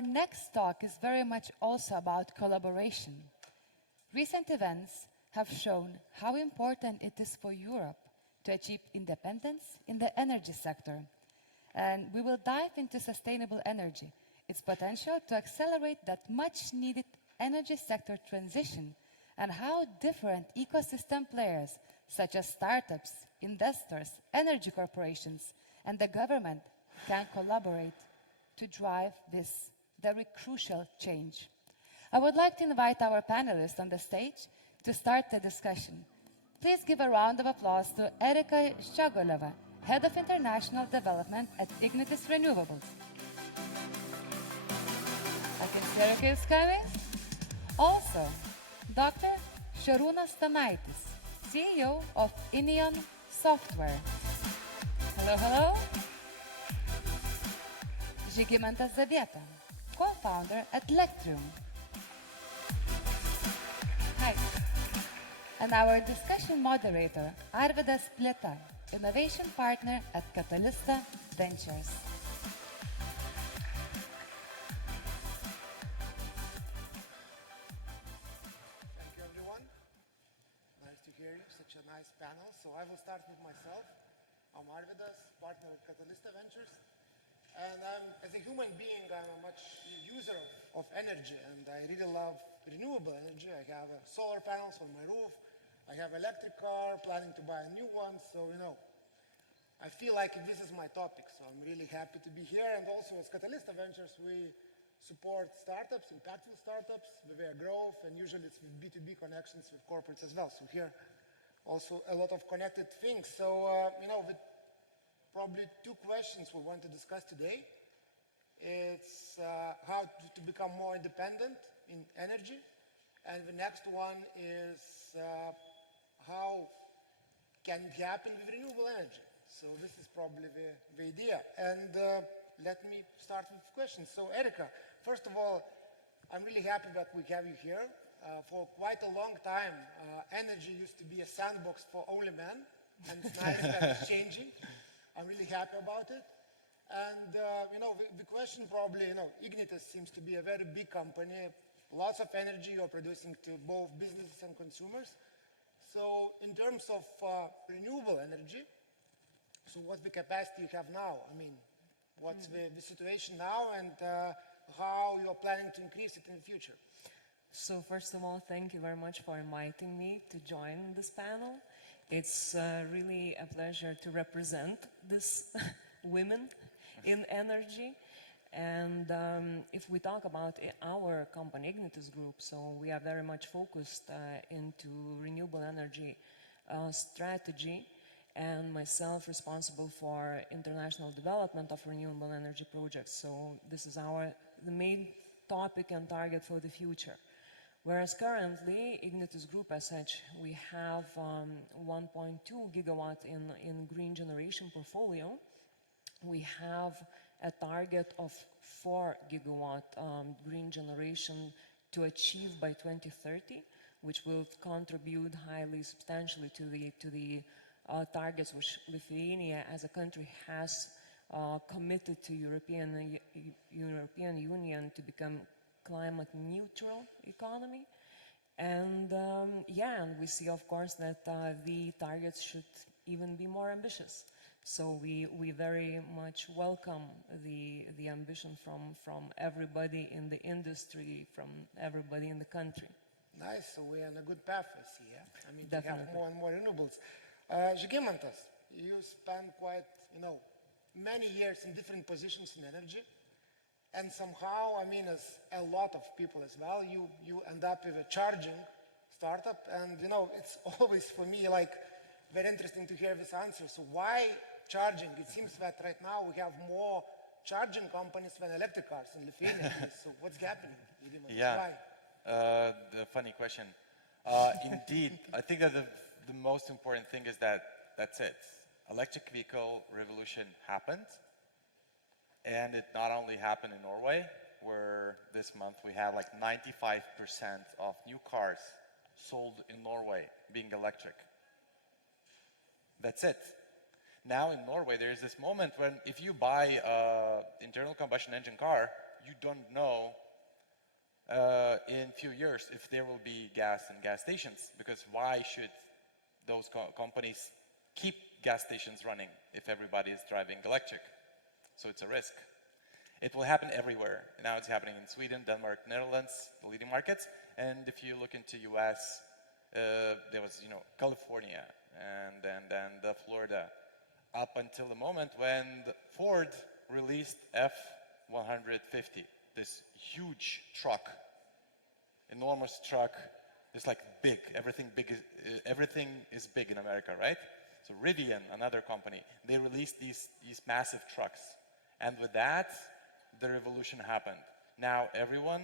our next talk is very much also about collaboration. Recent events have shown how important it is for Europe to achieve independence in the energy sector. And we will dive into sustainable energy, its potential to accelerate that much-needed energy sector transition, and how different ecosystem players, such as startups, investors, energy corporations, and the government can collaborate to drive this very crucial change. I would like to invite our panelists on the stage to start the discussion. Please give a round of applause to Erika Ščiogoleva, Head of International Development at Ignitis Renewables. I can see Erika is coming. Also, Dr. Šarūnas Stanaitis, CEO of Inion Software. Hello, hello. Žygimantas Zabieta, co-founder at Lectrium. Hi. And our discussion moderator, Arvydas Plėta, innovation partner at Katalista Ventures. Thank you, everyone. Nice to hear you. Such a nice panel. So I will start with myself. I'm Arvydas, partner at Katalista Ventures. And as a human being, I'm a much user of energy, and I really love renewable energy. I have solar panels on my roof. I have an electric car, planning to buy a new one. So, I feel like this is my topic. So I'm really happy to be here. And also as Katalista Ventures, we support startups, impactful startups, with their growth, and usually it's with B2B connections with corporates as well. So here, also a lot of connected things. So, with probably two questions we want to discuss today. It's how to become more independent in energy. And the next one is how can it happen with renewable energy? So this is probably the idea. And let me start with questions. So Erika, first of all, I'm really happy that we have you here. For quite a long time, energy used to be a sandbox for only men, and it's nice that it's changing. I'm really happy about it. And, the question probably, Ignitis seems to be a very big company. Lots of energy you're producing to both businesses and consumers. So in terms of renewable energy, so what's the capacity you have now? I mean, what's the situation now, and how you're planning to increase it in the future? So first of all, thank you very much for inviting me to join this panel. It's really a pleasure to represent these women in energy. And if we talk about our company, Ignitis Group, so we are very much focused into renewable energy strategy, and myself responsible for international development of renewable energy projects. So this is the main topic and target for the future. Whereas currently, Ignitis Group as such, we have 1.2 gigawatt in green generation portfolio. We have a target of 4 gigawatt green generation to achieve by 2030, which will contribute highly substantially to the targets which Lithuania as a country has committed to European Union to become climate neutral economy. And and we see, of course, that the targets should even be more ambitious. So we very much welcome the ambition from everybody in the industry, from everybody in the country. Nice. So we're on a good path, I see. Yeah? I mean, to have more and more renewables. Žygimantas, you spent quite, many years in different positions in energy. And somehow, as a lot of people as well, you end up with a charging startup. And, it's always for me very interesting to hear this answer. So why charging? It seems that right now we have more charging companies than electric cars in Lithuania. So what's happening? Yeah, the funny question. Indeed, I think that the most important thing is that's it. Electric vehicle revolution happened. And it not only happened in Norway, where this month we have 95% of new cars sold in Norway being electric. That's it. Now in Norway, there is this moment when if you buy an internal combustion engine car, you don't know in few years if there will be gas in gas stations, because why should those companies keep gas stations running if everybody is driving electric? So it's a risk. It will happen everywhere. Now it's happening in Sweden, Denmark, Netherlands, the leading markets. And if you look into US, there was, California and then the Florida, up until the moment when Ford released F-150, this huge truck, enormous truck. It's like big. Everything is big in America, right? So Rivian, another company, they released these massive trucks, and with that, the revolution happened. Now everyone,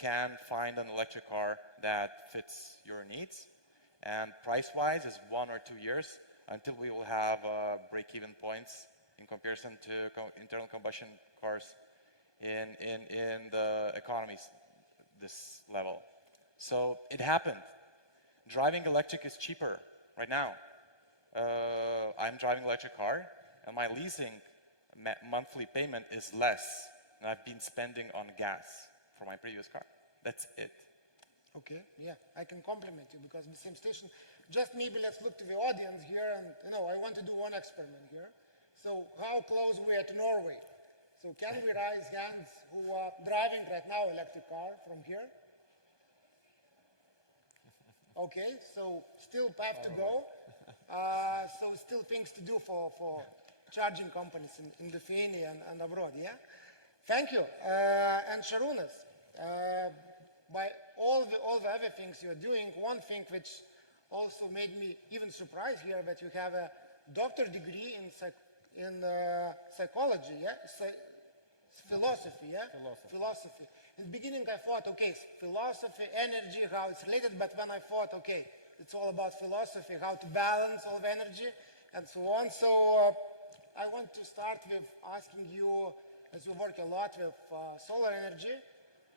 can find an electric car that fits your needs, and price-wise is 1 or 2 years until we will have break-even points in comparison to internal combustion cars in the economies this level. So it happened. Driving electric is cheaper right now. I'm driving an electric car, and my leasing monthly payment is less than I've been spending on gas for my previous car. That's it. Okay, yeah, I can compliment you because the same station. Just maybe let's look to the audience here, and I want to do one experiment here. So how close we are to Norway? So can we raise hands who are driving right now electric car from here? Okay, so still path to go. So still things to do for charging companies in Lithuania and abroad, yeah? Thank you. And Šarūnas, by all the other things you're doing, one thing which also made me even surprised here that you have a doctorate degree in psychology, yeah? Philosophy, yeah? Philosophy. In the beginning I thought, okay, philosophy, energy, how it's related, but when I thought, okay, it's all about philosophy, how to balance all the energy, and so on. So I want to start with asking you, as you work a lot with solar energy,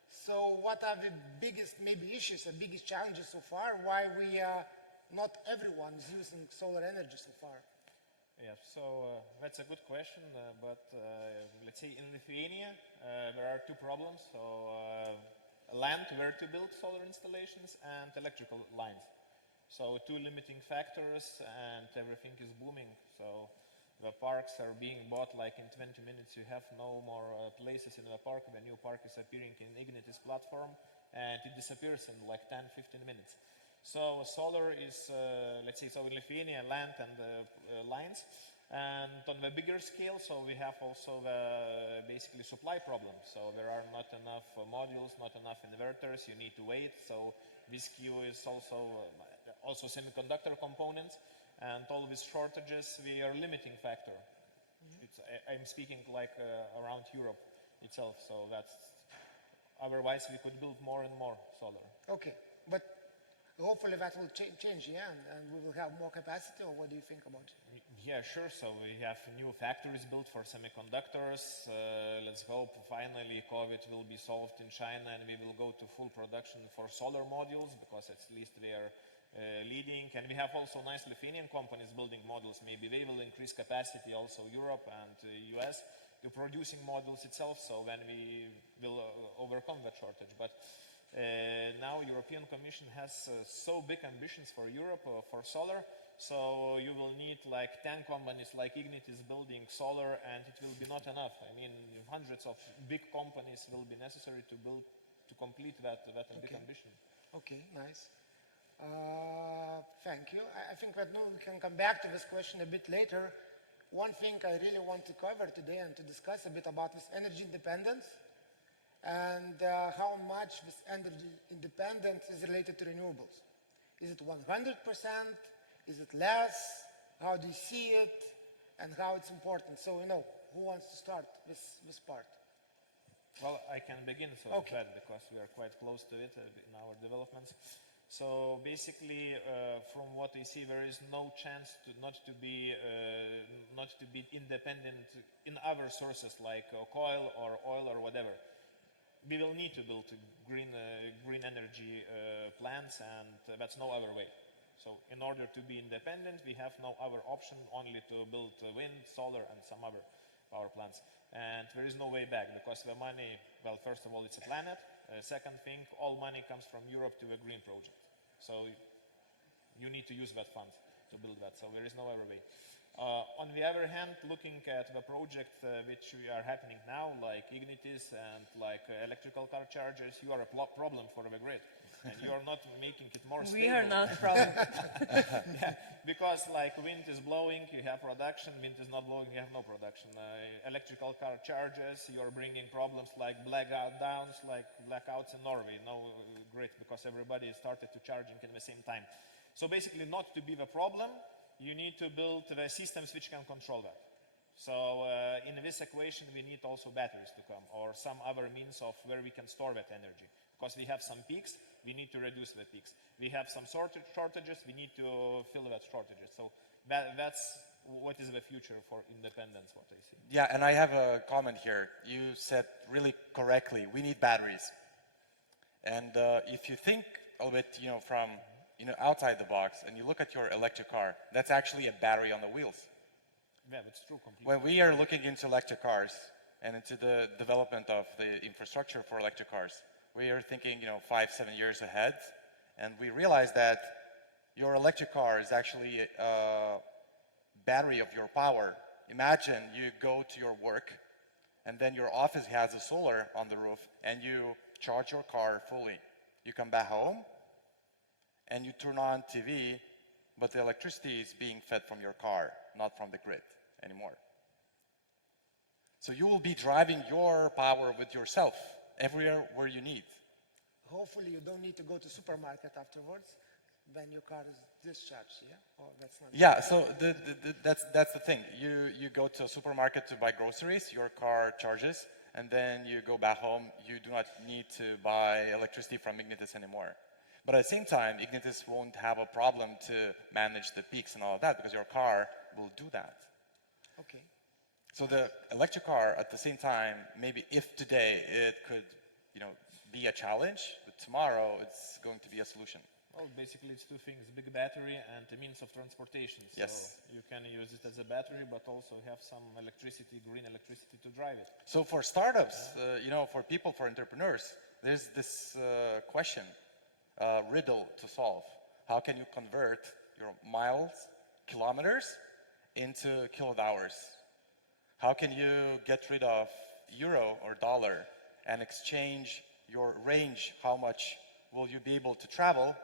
so what are the biggest maybe issues, the biggest challenges so far, why not everyone is using solar energy so far? Yeah, so that's a good question, but let's say in Lithuania there are two problems. So land where to build solar installations and electrical lines. So two limiting factors, and everything is booming. So the parks are being bought like in 20 minutes. You have no more places in the park. The new park is appearing in Ignitis platform, and it disappears in like 10-15 minutes. So solar is, let's say, so in Lithuania, land and lines. And on the bigger scale, so we have also the basically supply problem. So there are not enough modules, not enough inverters. You need to wait. So this queue is also semiconductor components, and all these shortages, we are limiting factor. I'm speaking like around Europe itself. So that's otherwise we could build more and more solar. Okay, but hopefully that will change, yeah, and we will have more capacity, or what do you think about it? Yeah, sure. So we have new factories built for semiconductors. Let's hope finally COVID will be solved in China and we will go to full production for solar modules, because at least they are leading. And we have also nice Lithuanian companies building modules. Maybe they will increase capacity, also Europe and US, to producing modules itself, so then we will overcome that shortage. But now European Commission has so big ambitions for Europe for solar, so you will need like 10 companies like Ignitis building solar, and it will be not enough. I mean, hundreds of big companies will be necessary to build, to complete that big ambition. Okay, nice. Thank you. I think that we can come back to this question a bit later. One thing I really want to cover today and to discuss a bit about this energy independence, and how much this energy independence is related to renewables. Is it 100%? Is it less? How do you see it? And how it's important? So, who wants to start this part? Well, I can begin Okay. because we are quite close to it in our developments. So basically, from what we see, there is no chance not to be independent in other sources like coal or oil or whatever. We will need to build green energy plants, and that's no other way. So in order to be independent, we have no other option only to build wind, solar, and some other power plants. and there is no way back because the money, well, first of all, it's a planet. Second thing, all money comes from Europe to a green project. So you need to use that fund to build that. So there is no other way. On the other hand, looking at the project which we are happening now, like Ignitis and like electrical car chargers, you are a problem for the grid. And you are not making it more stable. We are not a problem. Yeah, because like wind is blowing, you have production, wind is not blowing, you have no production. Electrical car chargers, you are bringing problems like blackouts in Norway, no grid, because everybody started to charging in the same time. So basically, not to be the problem, you need to build the systems which can control that. So in this equation, we need also batteries to come, or some other means of where we can store that energy. Because we have some peaks, we need to reduce the peaks. We have some shortages, we need to fill that shortages. So that's what is the future for independence, what I see. Yeah, and I have a comment here. You said really correctly, we need batteries. And if you think a little bit, from outside the box, and you look at your electric car, that's actually a battery on the wheels. Yeah, that's true completely. When we are looking into electric cars and into the development of the infrastructure for electric cars, we are thinking, 5-7 years ahead, and we realize that your electric car is actually a battery of your power. Imagine you go to your work, and then your office has a solar on the roof, and you charge your car fully. You come back home, and you turn on TV, but the electricity is being fed from your car, not from the grid anymore. So you will be driving your power with yourself everywhere where you need. Hopefully you don't need to go to supermarket afterwards when your car is discharged, yeah? Or that's not. Yeah, so that's the thing. You go to a supermarket to buy groceries, your car charges, and then you go back home. You do not need to buy electricity from Ignitis anymore. But at the same time, Ignitis won't have a problem to manage the peaks and all of that because your car will do that. Okay. So the electric car, at the same time, maybe if today it could, be a challenge, but tomorrow it's going to be a solution. Well, basically it's two things, big battery and a means of transportation. Yes. So you can use it as a battery, but also have some electricity, green electricity to drive it. So for startups, for people, for entrepreneurs, there's this question, riddle to solve. How can you convert your miles, kilometers, into kilowatt hours? How can you get rid of euro or dollar and exchange your range? How much will you be able to travel,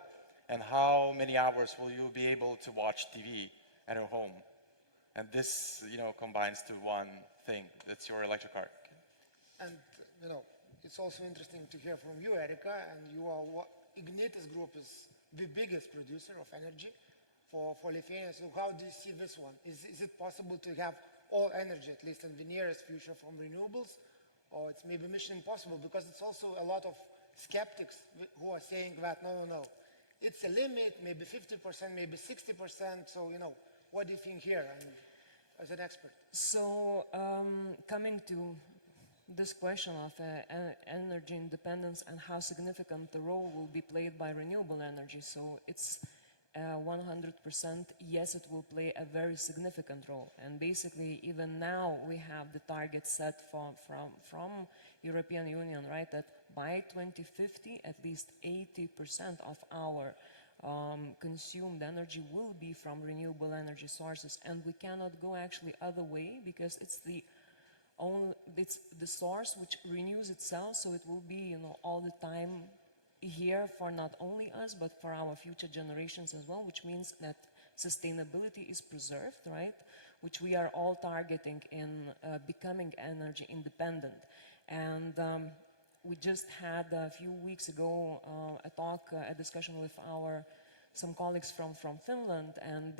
and how many hours will you be able to watch TV at your home? And this, combines to one thing. That's your electric car. And, it's also interesting to hear from you, Erika, and Ignitis Group is the biggest producer of energy for Lithuania. So how do you see this one? Is it possible to have all energy, at least in the nearest future, from renewables? Or it's maybe mission impossible? Because it's also a lot of skeptics who are saying that, no. It's a limit, maybe 50%, maybe 60%. So, what do you think here as an expert? So, coming to this question of energy independence and how significant the role will be played by renewable energy. So it's 100% yes, it will play a very significant role. And basically, even now we have the target set from European Union, right? That by 2050, at least 80% of our consumed energy will be from renewable energy sources, and we cannot go actually other way because it's the source which renews itself, so it will be all the time here for not only us but for our future generations as well, which means that sustainability is preserved, right? Which we are all targeting in becoming energy independent. And we just had a few weeks ago a discussion with some colleagues from Finland, and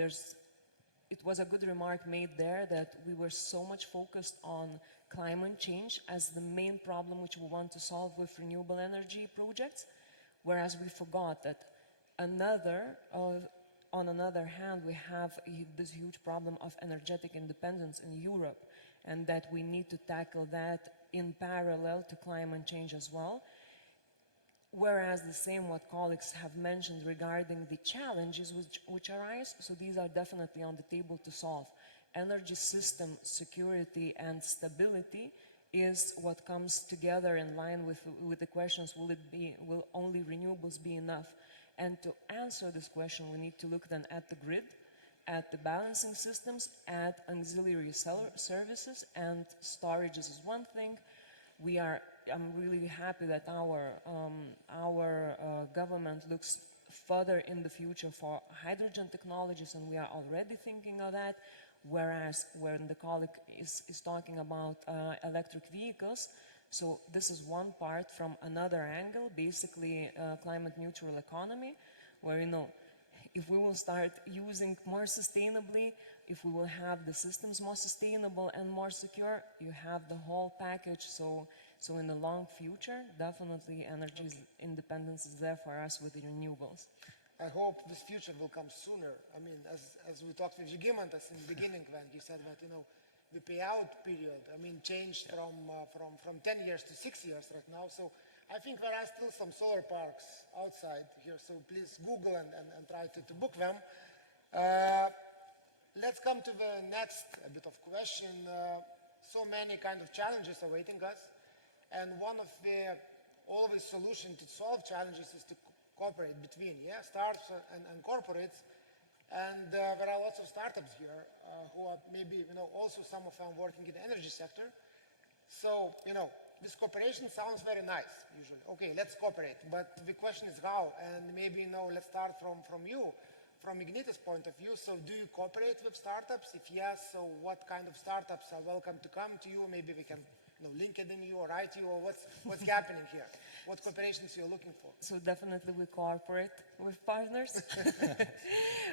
it was a good remark made there that we were so much focused on climate change as the main problem which we want to solve with renewable energy projects, whereas we forgot that on another hand, we have this huge problem of energetic independence in Europe, and that we need to tackle that in parallel to climate change as well. Whereas the same what colleagues have mentioned regarding the challenges which arise, so these are definitely on the table to solve. energy system security and stability is what comes together in line with the questions, will only renewables be enough? And to answer this question, we need to look then at the grid, at the balancing systems, at auxiliary services, and storages is one thing. I'm really happy that our government looks further in the future for hydrogen technologies, and we are already thinking of that. Whereas when the colleague is talking about electric vehicles, so this is one part from another angle, basically climate neutral economy, where, you know, if we will start using more sustainably, if we will have the systems more sustainable and more secure, you have the whole package. So in the long future, definitely energy independence is there for us with the renewables. I hope this future will come sooner. I mean, as we talked with Žygimantas in the beginning, when he said that, you know, the payout period, I mean, changed from 10 years to 6 years right now. So I think there are still some solar parks outside here. So please Google and try to book them. Let's come to the next bit of question. So many kind of challenges awaiting us. And one of the always solution to solve challenges is to cooperate between startups and corporates. And there are lots of startups here who are maybe, you know, also some of them working in the energy sector. So, you know, this cooperation sounds very nice usually. Okay, let's cooperate. But the question is how? And maybe, you know, let's start from you, from Ignitis point of view. So do you cooperate with startups? If yes, so what kind of startups are welcome to come to you? Maybe we can, you know, LinkedIn you or write you, or what's happening here? What cooperations you're looking for? So definitely we cooperate with partners.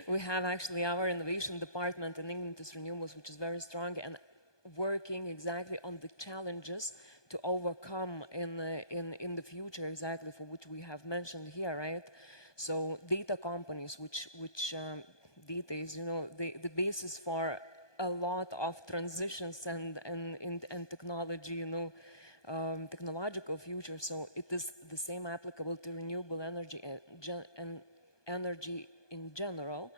We have actually our innovation department in Ignitis Renewables, which is very strong and working exactly on the challenges to overcome in the future, exactly for which we have mentioned here, right? So data companies, which data is, you know, the basis for a lot of transitions and technology, you know, technological future. So it is the same applicable to renewable energy and energy in general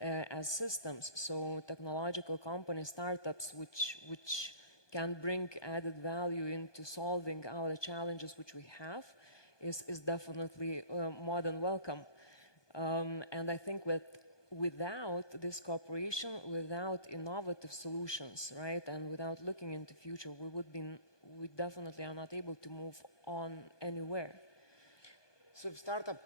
as systems. So technological companies, startups, which can bring added value into solving our challenges which we have, is definitely more than welcome. And I think without this cooperation, without innovative solutions, right, and without looking into future, we definitely are not able to move on anywhere. So if startup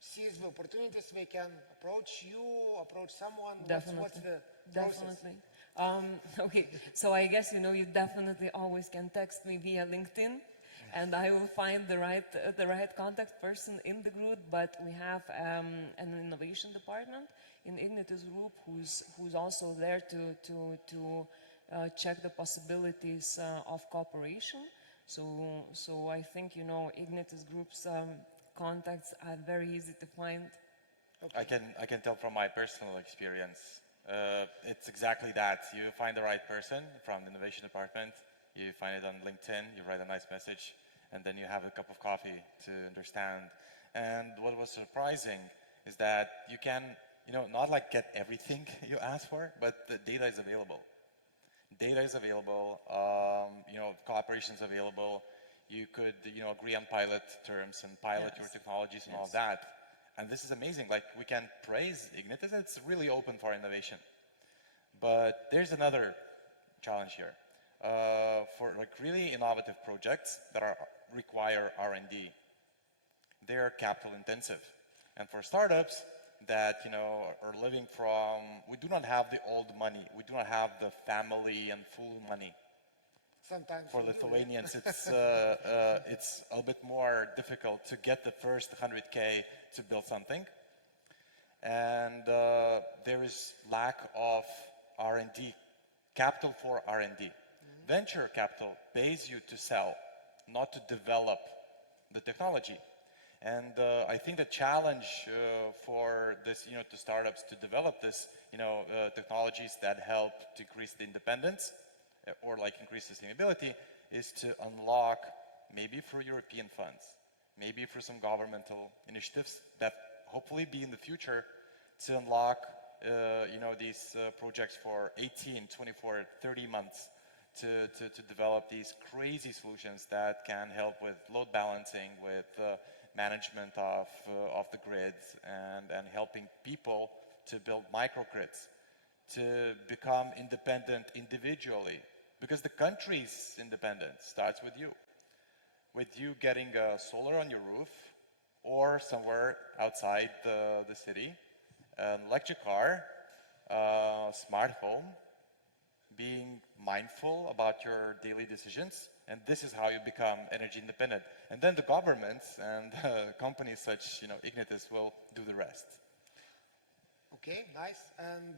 sees the opportunities, they can approach you, approach someone. Definitely. What's the process? Definitely. Okay, so I guess, you know, you definitely always can text me via LinkedIn, and I will find the right contact person in the group. But we have an innovation department in Ignitis Group who's also there to check the possibilities of cooperation. So I think, you know, Ignitis Group's contacts are very easy to find. Okay. I can tell from my personal experience. It's exactly that. You find the right person from the innovation department, you find it on LinkedIn, you write a nice message, and then you have a cup of coffee to understand. And what was surprising is that you can, you know, not like get everything you ask for, but the data is available. Data is available, you know, cooperation is available. You could, you know, agree on pilot terms and pilot your technologies and all of that. And this is amazing. Like, we can praise Ignitis, and it's really open for innovation. But there's another challenge here. For like really innovative projects that require R&D, they're capital intensive. And for startups that, you know, are living from, we do not have the old money. We do not have the family and full money. Sometimes for we do, Lithuanians, it's a little bit more difficult to get the first 100K to build something. And there is lack of R&D, capital for R&D. Venture capital pays you to sell, not to develop the technology. And I think the challenge for this, you know, to startups to develop this, you know, technologies that help to increase the independence or like increase sustainability is to unlock, maybe through European funds, maybe through some governmental initiatives that hopefully be in the future, to unlock these projects for 18, 24, 30 months to develop these crazy solutions that can help with load balancing, with management of the grids, and helping people to build microgrids, to become independent individually. Because the country's independence starts with you getting solar on your roof or somewhere outside the city, an electric car, smart home, being mindful about your daily decisions, and this is how you become energy independent. And then the governments and companies such, Ignitis will do the rest. Okay, nice. And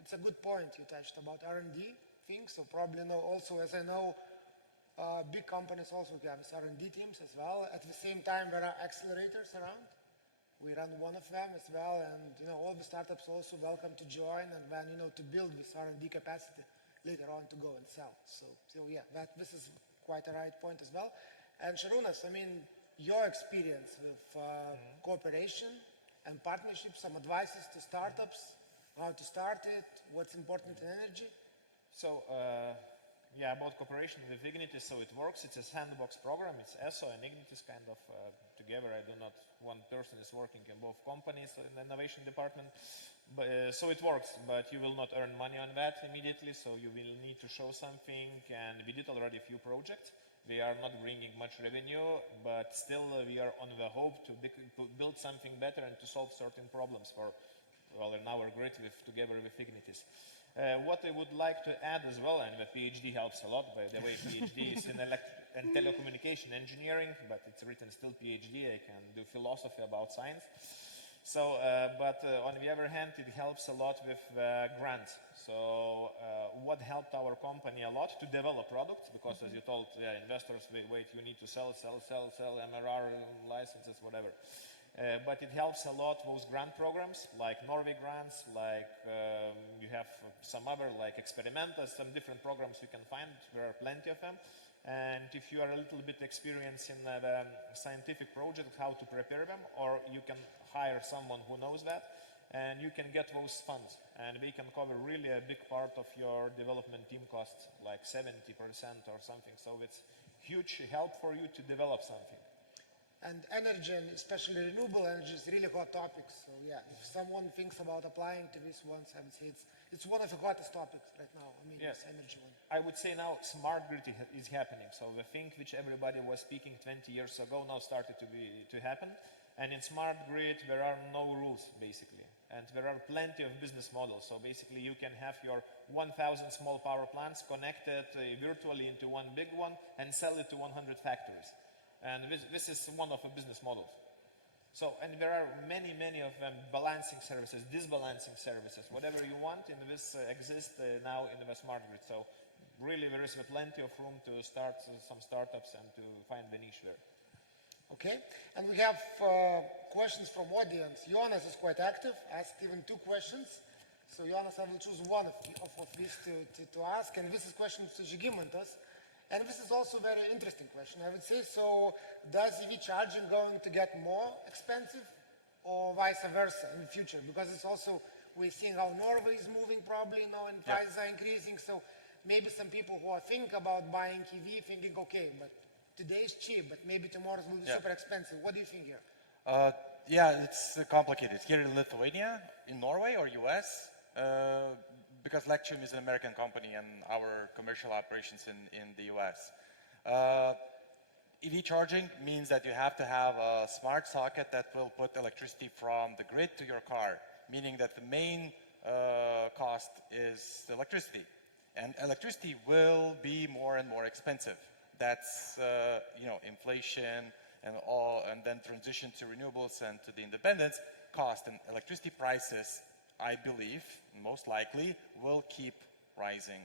it's a good point you touched about R&D things. So probably also, as I know, big companies also have R&D teams as well. At the same time, there are accelerators around. We run one of them as well, and all the startups also welcome to join, and then to build this R&D capacity later on to go and sell. So yeah, this is quite a right point as well. And Šarūnas, your experience with cooperation and partnerships, some advices to startups, how to start it, what's important in energy. So yeah, about cooperation with Ignitis, so it works. It's a sandbox program. It's ESO and Ignitis kind of together. I do not, one person is working in both companies in the innovation department. But, so it works, but you will not earn money on that immediately. So you will need to show something. And we did already a few projects. We are not bringing much revenue, but still we are on the hope to build something better and to solve certain problems for, well, in our grid together with Ignitis. What I would like to add as well, and the PhD helps a lot, by the way, PhD is in telecommunication engineering, but it's written still PhD. I can do philosophy about science. So, but on the other hand, it helps a lot with grants. So what helped our company a lot to develop products, because as you told investors, wait, you need to sell, MRR licenses, whatever. But it helps a lot those grant programs, like Norway grants, like you have some other, like Experimentas, some different programs you can find. There are plenty of them. And if you are a little bit experienced in the scientific project, how to prepare them, or you can hire someone who knows that, and you can get those funds. And we can cover really a big part of your development team costs, like 70% or something. So it's huge help for you to develop something. And energy, and especially renewable energy, is really hot topics. So yeah, if someone thinks about applying to this once, I would say it's one of the hottest topics right now. Yes. This energy one. I would say now smart grid is happening. So the thing which everybody was speaking 20 years ago now started to happen. And in smart grid, there are no rules, basically. And there are plenty of business models. So basically, you can have your 1,000 small power plants connected virtually into one big one and sell it to 100 factories. And this is one of the business models. So, and there are many of them, balancing services, disbalancing services, whatever you want, and this exists now in the smart grid. So really there is plenty of room to start some startups and to find the niche there. Okay, and we have questions from audience. Jonas is quite active, asked even 2 questions. So Jonas, I will choose one of these to ask, and this is question to Žygimantas. And this is also a very interesting question, I would say. So does EV charging going to get more expensive or vice versa in the future? Because it's also, we're seeing how Norway is moving probably now and prices are increasing. So maybe some people who are thinking about buying EV thinking, okay, but today is cheap, but maybe tomorrow will be super expensive. What do you think here? Yeah, it's complicated. Here in Lithuania, in Norway or US, because Lectrium is an American company and our commercial operations in the US. EV charging means that you have to have a smart socket that will put electricity from the grid to your car, meaning that the main cost is electricity. And electricity will be more and more expensive. That's inflation and then transition to renewables and to the independence cost, and electricity prices, I believe, most likely, will keep rising.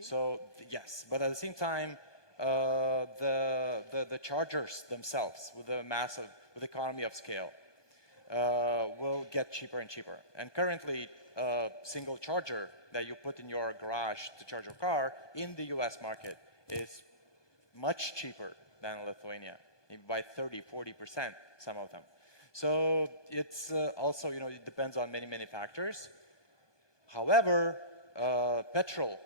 So yes, but at the same time, the chargers themselves, with economy of scale, will get cheaper and cheaper. And currently, a single charger that you put in your garage to charge your car in the US market is much cheaper than in Lithuania, by 30–40%, some of them. So it's also, it depends on many factors. However, petrol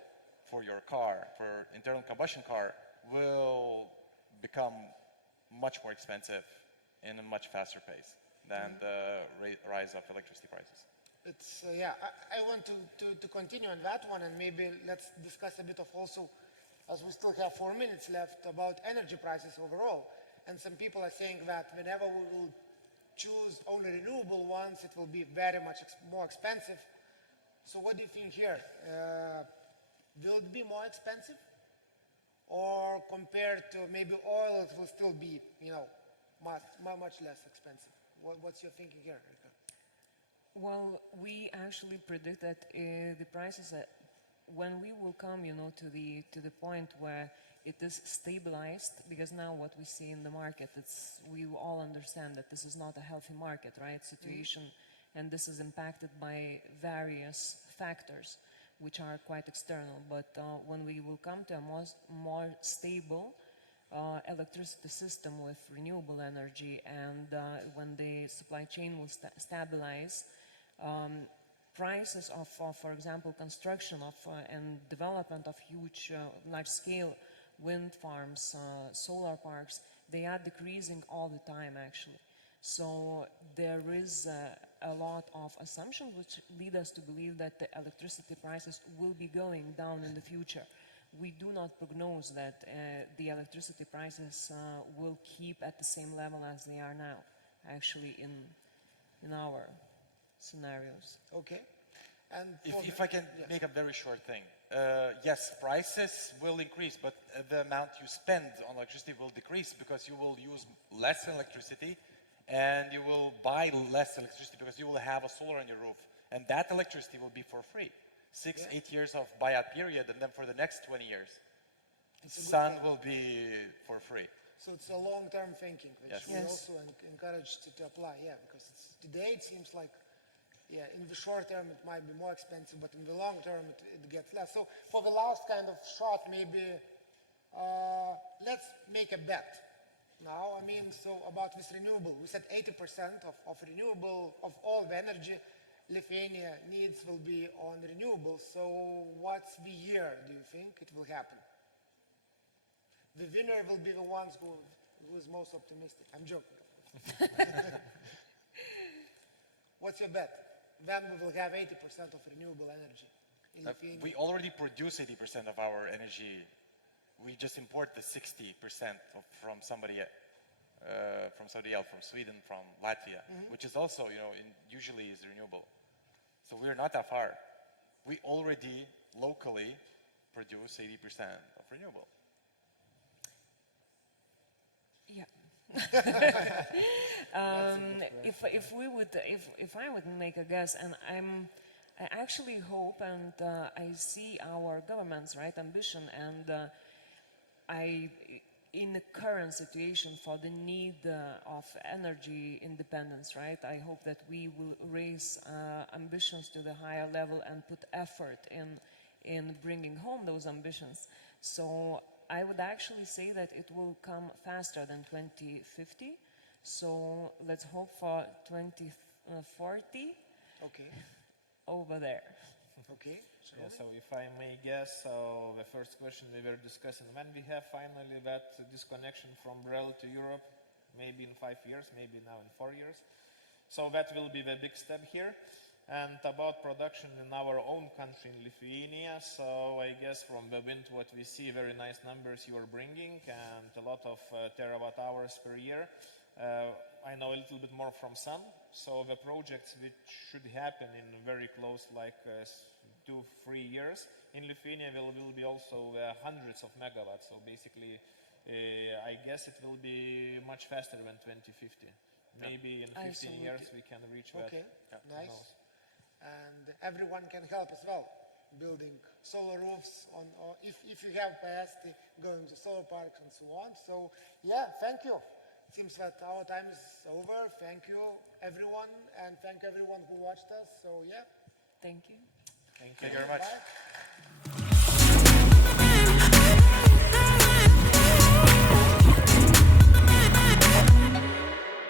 for your car, for internal combustion car, will become much more expensive in a much faster pace than the rise of electricity prices. It's, yeah, I want to continue on that one, and maybe let's discuss a bit of also, as we still have 4 minutes left, about energy prices overall. And some people are saying that whenever we will choose only renewable ones, it will be very much more expensive. So what do you think here? Will it be more expensive? Or compared to maybe oil, it will still be, you know, much less expensive? What's your thinking here, Erika? Well, we actually predict that the prices, when we will come, you know, to the point where it is stabilized, because now what we see in the market, we all understand that this is not a healthy market, right, situation, and this is impacted by various factors, which are quite external. But when we will come to a more stable electricity system with renewable energy, and when the supply chain will stabilize, prices of, for example, construction of and development of huge, large-scale wind farms, solar parks, they are decreasing all the time, actually. So there is a lot of assumptions which lead us to believe that the electricity prices will be going down in the future. We do not prognose that the electricity prices will keep at the same level as they are now, actually, in our scenarios. Okay. And If I can make a very short thing. Yes, prices will increase, but the amount you spend on electricity will decrease because you will use less electricity and you will buy less electricity because you will have a solar on your roof. And that electricity will be for free. 8 years of buyout period, and then for the next 20 years, sun will be for free. So it's a long-term thinking, which Yes. we also encourage to apply, yeah, because today it seems like, yeah, in the short term it might be more expensive, but in the long term it gets less. So for the last kind of shot, maybe let's make a bet now. I mean, so about this renewable, we said 80% of renewable, of all the energy Lithuania needs will be on renewables. So what's the year, do you think it will happen? The winner will be the ones who is most optimistic. I'm joking. What's your bet? Then we will have 80% of renewable energy in Lithuania. We already produce 80% of our energy. We just import the 60% from somebody else, from Sweden, from Latvia, which is also, you know, usually is renewable. So we're not that far. We already locally produce 80% of renewable. Yeah. If I would make a guess, and I actually hope, and I see our government's right ambition, and in the current situation for the need of energy independence, right? I hope that we will raise ambitions to the higher level and put effort in bringing home those ambitions. So I would actually say that it will come faster than 2050. So let's hope for 2040. Okay. Over there. Okay. Yeah, so if I may guess, so the first question we were discussing, when we have finally that disconnection from Brazil to Europe, maybe in 5 years, maybe now in 4 years. So that will be the big step here. And about production in our own country, in Lithuania, so I guess from the wind what we see, very nice numbers you are bringing and a lot of terawatt hours per year. I know a little bit more from sun. So the projects which should happen in very close, like 2-3 years in Lithuania will be also hundreds of megawatts. So basically, I guess it will be much faster than 2050. Maybe in 15 years we can reach that. Okay, nice. And everyone can help as well, building solar roofs on, or if you have capacity, going to solar parks and so on. So yeah, thank you. It seems that our time is over. Thank you everyone, and thank everyone who watched us. So yeah. Thank you. Thank you very much. Bye.